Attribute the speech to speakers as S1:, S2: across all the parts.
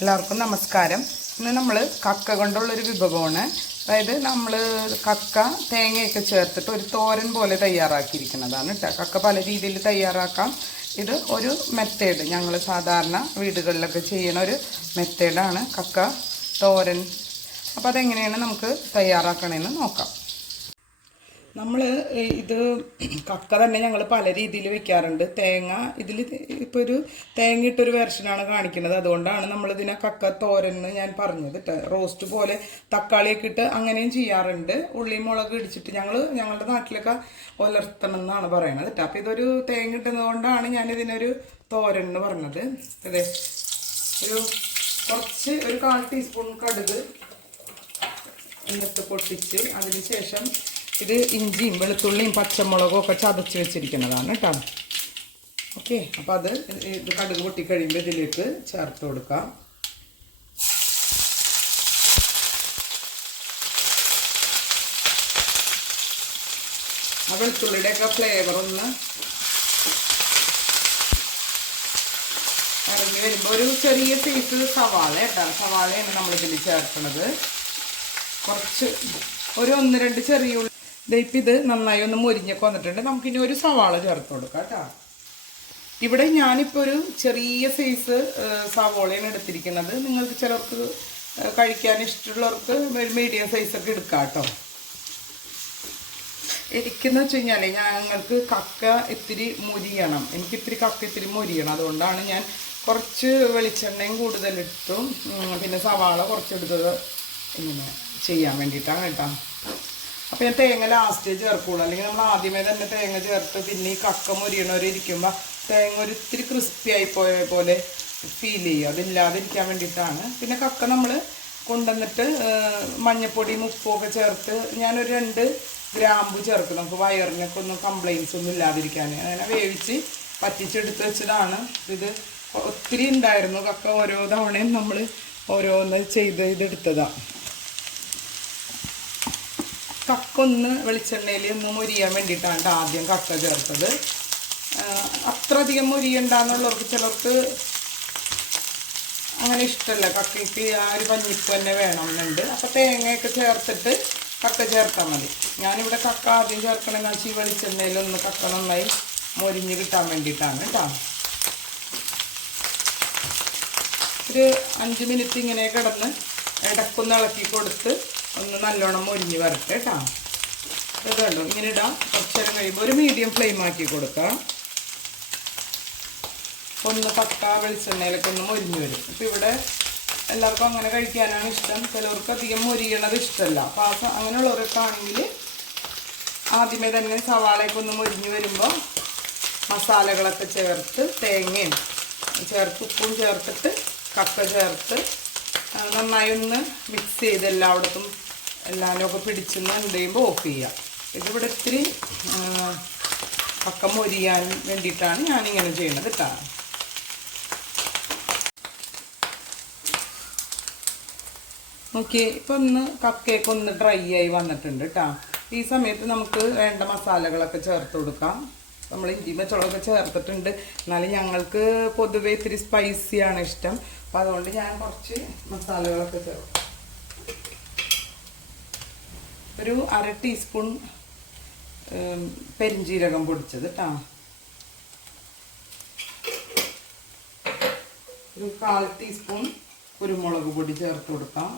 S1: എല്ലാവർക്കും നമസ്കാരം. ഇന്ന് നമ്മൾ കക്ക കൊണ്ടുള്ളൊരു വിഭവമാണ്. അതായത് നമ്മൾ കക്ക തേങ്ങയൊക്കെ ചേർത്തിട്ട് ഒരു തോരൻ പോലെ തയ്യാറാക്കിയിരിക്കുന്നതാണ് കേട്ടോ കക്ക പല രീതിയിൽ തയ്യാറാക്കാം. ഇത് ഒരു മെത്തേഡ്. ഞങ്ങൾ സാധാരണ വീടുകളിലൊക്കെ ചെയ്യുന്ന ഒരു മെത്തേഡാണ് കക്ക തോരൻ. അപ്പോൾ അതെങ്ങനെയാണ് നമുക്ക് തയ്യാറാക്കണമെന്ന് നോക്കാം. നമ്മൾ ഇത് കക്ക തന്നെ ഞങ്ങൾ പല രീതിയിൽ വെക്കാറുണ്ട്. തേങ്ങ ഇതിൽ ഇപ്പോൾ ഒരു തേങ്ങ ഇട്ടൊരു വെർഷനാണ് കാണിക്കുന്നത്. അതുകൊണ്ടാണ് നമ്മളിതിനെ കക്ക തോരൻ എന്ന് ഞാൻ പറഞ്ഞത്. റോസ്റ്റ് പോലെ തക്കാളിയൊക്കെ ഇട്ട് അങ്ങനെയും ചെയ്യാറുണ്ട്. ഉള്ളി മുളക് ഇടിച്ചിട്ട് ഞങ്ങൾ ഞങ്ങളുടെ നാട്ടിലൊക്കെ ഒലർത്തണം എന്നാണ് പറയണത് കേട്ടോ അപ്പോൾ ഇതൊരു തേങ്ങ ഇട്ടുന്നതുകൊണ്ടാണ് ഞാൻ ഇതിനൊരു തോരൻ എന്ന് പറഞ്ഞത്. അതെ. ഒരു കുറച്ച് ഒരു കാൽ ടീസ്പൂൺ കടുക് എന്നിട്ട് പൊട്ടിച്ച് അതിന് ശേഷം ഇത് ഇഞ്ചിയും വെളുത്തുള്ളിയും പച്ചമുളകും ഒക്കെ ചതച്ച് വെച്ചിരിക്കുന്നതാണ് കേട്ടോ. ഓക്കെ അപ്പം അത് ഇത് കടുക് പൊട്ടിക്കഴിയുമ്പോൾ ഇതിലേക്ക് ചേർത്ത് കൊടുക്കാം. ആ വെളുത്തുള്ളിയുടെയൊക്കെ ഫ്ലേവർ ഒന്ന് ഇറങ്ങി വരുമ്പോൾ ഒരു ചെറിയ സൈസ് സവാള കേട്ടോ. സവാളയാണ് നമ്മളിതിൽ ചേർക്കുന്നത് കുറച്ച് ഒരു ഒന്ന് രണ്ട് ചെറിയ ഇപ്പം ഇത് നന്നായി ഒന്ന് മുരിഞ്ഞൊക്കെ വന്നിട്ടുണ്ട്. നമുക്കിനി ഒരു സവാള ചേർത്ത് കൊടുക്കാം കേട്ടോ. ഇവിടെ ഞാനിപ്പോൾ ഒരു ചെറിയ സൈസ് സവാളയാണ് എടുത്തിരിക്കുന്നത്. നിങ്ങൾക്ക് ചിലർക്ക് കഴിക്കാൻ ഇഷ്ടമുള്ളവർക്ക് ഒരു മീഡിയം സൈസൊക്കെ എടുക്കാം കേട്ടോ. എനിക്കെന്ന് വെച്ച് കഴിഞ്ഞാൽ ഞങ്ങൾക്ക് കക്ക ഇത്തിരി മുരിയണം. എനിക്ക് ഇത്തിരി കക്ക ഇത്തിരി മുരിയണം. അതുകൊണ്ടാണ് ഞാൻ കുറച്ച് വെളിച്ചെണ്ണയും കൂടുതലിട്ടും പിന്നെ സവാള കുറച്ചെടുത്തത് ഇങ്ങനെ ചെയ്യാൻ വേണ്ടിയിട്ടാണ് കേട്ടോ. അപ്പോൾ ഞാൻ തേങ്ങ ലാസ്റ്റ് ചേർക്കുള്ളൂ. അല്ലെങ്കിൽ നമ്മൾ ആദ്യമേ തന്നെ തേങ്ങ ചേർത്ത് പിന്നെ ഈ കക്ക മുരിയണവരെ ഇരിക്കുമ്പോൾ തേങ്ങ ഒരു ഇത്തിരി ക്രിസ്പി ആയി പോയ പോലെ ഫീൽ ചെയ്യും അതില്ലാതിരിക്കാൻ വേണ്ടിയിട്ടാണ്. പിന്നെ കക്ക നമ്മൾ കൊണ്ടുവന്നിട്ട് മഞ്ഞപ്പൊടി മഞ്ഞപ്പൊടിയും ഉപ്പും ഒക്കെ ചേർത്ത് ഞാനൊരു രണ്ട് ഗ്രാമ്പു ചേർക്കും നമുക്ക് വയറിനൊക്കെ ഒന്നും കംപ്ലൈൻസ് ഒന്നും ഇല്ലാതിരിക്കാൻ. അങ്ങനെ വേവിച്ച് പറ്റിച്ചെടുത്ത് വെച്ചതാണ്. ഇത് ഒത്തിരി ഉണ്ടായിരുന്നു കക്ക ഓരോ തവണയും നമ്മൾ ഓരോന്ന് ചെയ്ത് ഇതെടുത്തതാണ് കക്ക ഒന്ന് വെളിച്ചെണ്ണയിൽ ഒന്ന് മുരിയാൻ വേണ്ടിയിട്ടാണ് ആദ്യം കക്ക ചേർത്തത്. അത്ര അധികം മുരിയണ്ടെന്നുള്ളവർക്ക് ചിലർക്ക് അങ്ങനെ ഇഷ്ടമല്ല. കക്കയ്ക്ക് ആ ഒരു പഞ്ഞിപ്പ് തന്നെ വേണമെന്നുണ്ട്. അപ്പോൾ തേങ്ങയൊക്കെ ചേർത്തിട്ട് കക്ക ചേർത്താൽ മതി. ഞാനിവിടെ കക്ക ആദ്യം ചേർക്കണമെന്ന് വെച്ചാൽ ഈ വെളിച്ചെണ്ണയിലൊന്ന് കക്ക നന്നായി മൊരിഞ്ഞ് കിട്ടാൻ വേണ്ടിയിട്ടാണ് കേട്ടോ. ഒരു അഞ്ച് മിനിറ്റ് ഇങ്ങനെ കിടന്ന് ഇടക്കൊന്ന് ഇളക്കി കൊടുത്ത് ഒന്ന് നല്ലോണം മൊരിഞ്ഞ് വരട്ടെ കേട്ടോ. ഇത് കണ്ടോ? ഇങ്ങനെ ഇടാം. കുറച്ച് നേരം കഴിയുമ്പോൾ ഒരു മീഡിയം ഫ്ലെയിം ആക്കി കൊടുക്കാം. ഒന്ന് പക്ക വെളിച്ചെണ്ണയിലൊക്കെ ഒന്ന് മൊരിഞ്ഞ് വരും. ഇപ്പം ഇവിടെ എല്ലാവർക്കും അങ്ങനെ കഴിക്കാനാണ് ഇഷ്ടം. ചിലവർക്ക് അധികം മൊരിയണത് ഇഷ്ടമല്ല അപ്പോൾ ആ അങ്ങനെയുള്ളവരൊക്കെ ആണെങ്കിൽ ആദ്യമേ തന്നെ സവാളയൊക്കെ ഒന്ന് മൊരിഞ്ഞ് വരുമ്പോൾ മസാലകളൊക്കെ ചേർത്ത് തേങ്ങയും ചേർത്ത് ഉപ്പും ചേർത്തിട്ട് കക്ക ചേർത്ത് നന്നായി ഒന്ന് മിക്സ് ചെയ്ത് എല്ലായിടത്തും എല്ലാവരും പിടിച്ചെന്ന് എന്ത് ഓഫ് ചെയ്യുക ഇതിവിടെ ഇത്തിരി പക്കം മൊരിയാൻ വേണ്ടിയിട്ടാണ് ഞാനിങ്ങനെ ചെയ്യുന്നത് കേട്ടോ നോക്കി ഇപ്പം ഒന്ന് കേക്ക് ഒന്ന് ഡ്രൈ ആയി വന്നിട്ടുണ്ട് കേട്ടോ ഈ സമയത്ത് നമുക്ക് വേണ്ട മസാലകളൊക്കെ ചേർത്ത് കൊടുക്കാം. നമ്മൾ ഇഞ്ചി പച്ചമുളകൊക്കെ ചേർത്തിട്ടുണ്ട്. എന്നാലും ഞങ്ങൾക്ക് പൊതുവേ ഇത്തിരി സ്പൈസിയാണ് ഇഷ്ടം. അപ്പം അതുകൊണ്ട് ഞാൻ കുറച്ച് മസാലകളൊക്കെ ചേർക്കും. ഒരു അര ടീസ്പൂൺ പെരിഞ്ചീരകം പൊടിച്ചത് കേട്ടോ ഒരു കാൽ ടീസ്പൂൺ കുരുമുളക് പൊടി ചേർത്ത് കൊടുക്കാം.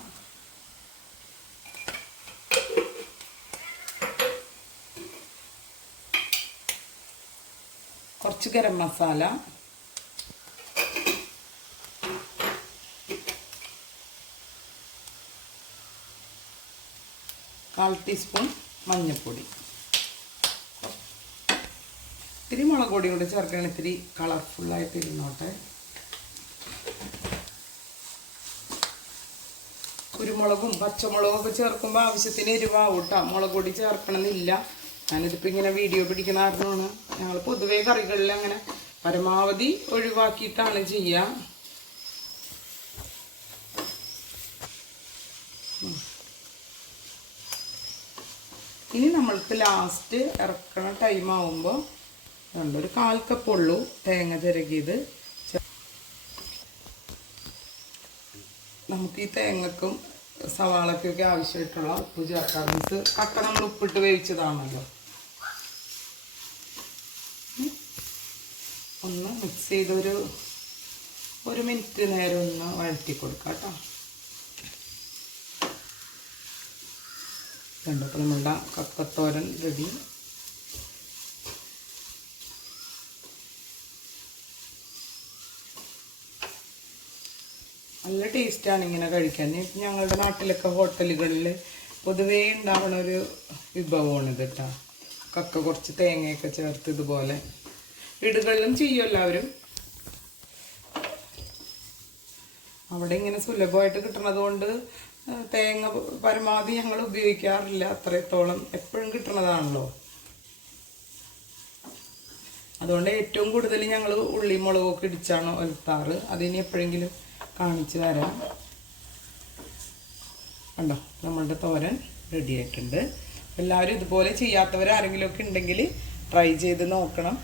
S1: കുറച്ച് ഗരം മസാല. കാൽ ടീസ്പൂൺ മഞ്ഞൾപ്പൊടി. ഇത്തിരി മുളക് പൊടി കൂടെ ചേർക്കണം ഇത്തിരി കളർഫുള്ളായിട്ട് ഇരുന്നോട്ടെ. കുരുമുളകും പച്ചമുളകും ഒക്കെ ചേർക്കുമ്പോൾ ആവശ്യത്തിന് എരിവാവും കേട്ടോ മുളക് പൊടി ചേർക്കണമെന്നില്ല. ഞാനിതിപ്പോൾ ഇങ്ങനെ വീഡിയോ പിടിക്കുന്ന കാരണമാണ് ഞങ്ങൾ പൊതുവേ കറികളിൽ അങ്ങനെ പരമാവധി ഒഴിവാക്കിയിട്ടാണ് ചെയ്യുക ഇനി നമ്മൾക്ക് ലാസ്റ്റ് ഇറക്കണ ടൈം ആവുമ്പോൾ ഒരു കാൽ കപ്പുള്ളൂ തേങ്ങ ചിരകിയത്. നമുക്ക് ഈ തേങ്ങക്കും സവാളക്കൊക്കെ ആവശ്യമായിട്ടുള്ള ഉപ്പ് ചേർക്കാം. കക്ക നമ്മൾ ഉപ്പിട്ട് വേവിച്ചതാണല്ലോ. ഒന്ന് മിക്സ് ചെയ്തൊരു ഒരു മിനിറ്റ് നേരം ഒന്ന് വഴറ്റി കൊടുക്കാം കേട്ടോ. കണ്ടപ്പോൾ നമ്മളുടെ കക്കത്തോരൻ റെഡി. നല്ല ടേസ്റ്റാണ് ഇങ്ങനെ കഴിക്കാൻ. ഞങ്ങളുടെ നാട്ടിലൊക്കെ ഹോട്ടലുകളിൽ പൊതുവേ ഉണ്ടാവുന്ന ഒരു വിഭവമാണ് ഇത് കേട്ടോ കക്ക കുറച്ച് തേങ്ങയൊക്കെ ചേർത്ത് ഇതുപോലെ വീടുകളിലും ചെയ്യും എല്ലാവരും. അവിടെ ഇങ്ങനെ സുലഭമായിട്ട് കിട്ടണത് കൊണ്ട് തേങ്ങ പരമാവധി ഞങ്ങൾ ഉപയോഗിക്കാറില്ല അത്രത്തോളം. എപ്പോഴും കിട്ടുന്നതാണല്ലോ. അതുകൊണ്ട് ഏറ്റവും കൂടുതൽ ഞങ്ങൾ ഉള്ളി മുളകൊക്കെ ഇടിച്ചാണ് ഒലത്താറ്. അതിനി എപ്പോഴെങ്കിലും കാണിച്ചു തരാം. കണ്ടോ? നമ്മളുടെ തോരൻ റെഡി ആയിട്ടുണ്ട്. എല്ലാവരും ഇതുപോലെ ചെയ്യാത്തവരാരെങ്കിലുമൊക്കെ ഉണ്ടെങ്കിൽ ട്രൈ ചെയ്ത് നോക്കണം.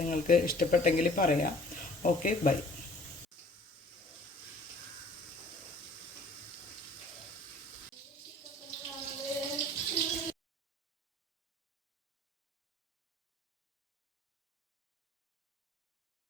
S1: നിങ്ങൾക്ക് ഇഷ്ടപ്പെട്ടെങ്കിൽ പറയാം. Okay bye